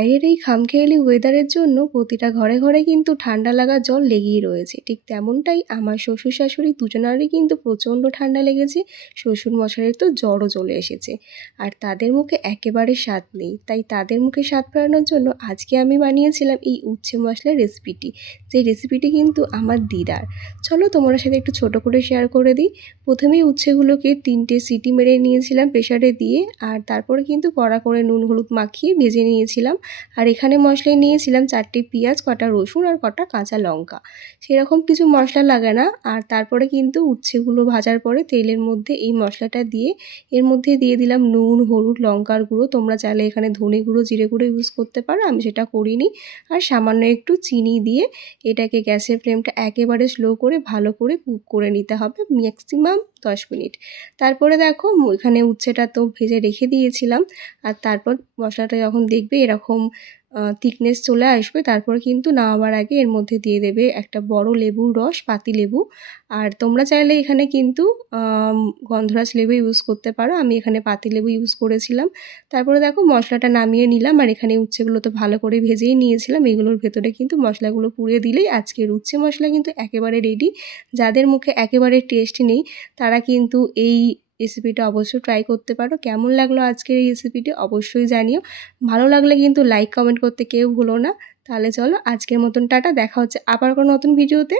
বাইরের এই খামখেয়ালি ওয়েদারের জন্য প্রতিটা ঘরে ঘরে কিন্তু ঠান্ডা লাগা জ্বর লেগেই রয়েছে। ঠিক তেমনটাই আমার শ্বশুর শাশুড়ি দুজনারই কিন্তু প্রচণ্ড ঠান্ডা লেগেছে। শ্বশুরমশাইয়ের তো জ্বরও চলে এসেছে, আর তাদের মুখে একেবারে স্বাদ নেই। তাই তাদের মুখে স্বাদ ফেরানোর জন্য আজকে আমি বানিয়েছিলাম এই উচ্ছে মশলার রেসিপিটি, যে রেসিপিটি কিন্তু আমার দিদার। চলো তোমার সাথে একটু ছোট করে শেয়ার করে দিই। প্রথমেই উচ্ছেগুলোকে 3টে সিটি মেরে নিয়েছিলাম প্রেসারে দিয়ে, আর তারপরে কিন্তু কড়া করে নুন হলুদ মাখিয়ে ভেজে নিয়েছিলাম। আর এখানে মশলায় নিয়েছিলাম 4টে পেঁয়াজ, কটা রসুন আর কটা কাঁচা লঙ্কা। সেরকম কিছু মশলা লাগে না। আর তারপরে কিন্তু উচ্ছেগুলো ভাজার পরে তেলের মধ্যে এই মশলাটা দিয়ে এর মধ্যে দিয়ে দিলাম নুন হলুদ লঙ্কার গুঁড়ো। তোমরা চাইলে এখানে ধনে গুঁড়ো জিরে গুঁড়ো ইউজ করতে পারো, আমি সেটা করিনি। আর সামান্য একটু চিনি দিয়ে এটাকে গ্যাসের ফ্লেমটা একেবারে স্লো করে ভালো করে কুক করে নিতে হবে ম্যাক্সিমাম 10 মিনিট। তারপরে দেখো এখানে উচ্ছেটা তো ভেজে রেখে দিয়েছিলাম। আর তারপর মশলাটা যখন দেখবে এরকম থিকনেস চলে আসবে, তারপর কিন্তু নামাবার আগে এর মধ্যে দিয়ে দেবে একটা বড় লেবুর রস, পাতিলেবু। আর তোমরা চাইলে এখানে কিন্তু গন্ধরাজ লেবু ইউজ করতে পারো, আমি এখানে পাতিলেবু ইউজ করেছিলাম। তারপরে দেখো মশলাটা নামিয়ে নিলাম, আর এখানে উচ্ছেগুলো তো ভালো করে ভেজেই নিয়েছিলাম। এগুলোর ভেতরে কিন্তু মশলাগুলো পুড়ে দিলেই আজকের উচ্ছে মশলা কিন্তু একেবারে রেডি। যাদের মুখে একেবারে টেস্ট নেই তারা কিন্তু এই রেসিপিটা অবশ্যই ট্রাই করতে পারো। কেমন লাগলো আজকের এই রেসিপিটি অবশ্যই জানিও। ভালো লাগলে কিন্তু লাইক কমেন্ট করতে কেউ ভুলো না। তাহলে চলো আজকের মতন টাটা, দেখা হচ্ছে আবার কোনো নতুন ভিডিওতে।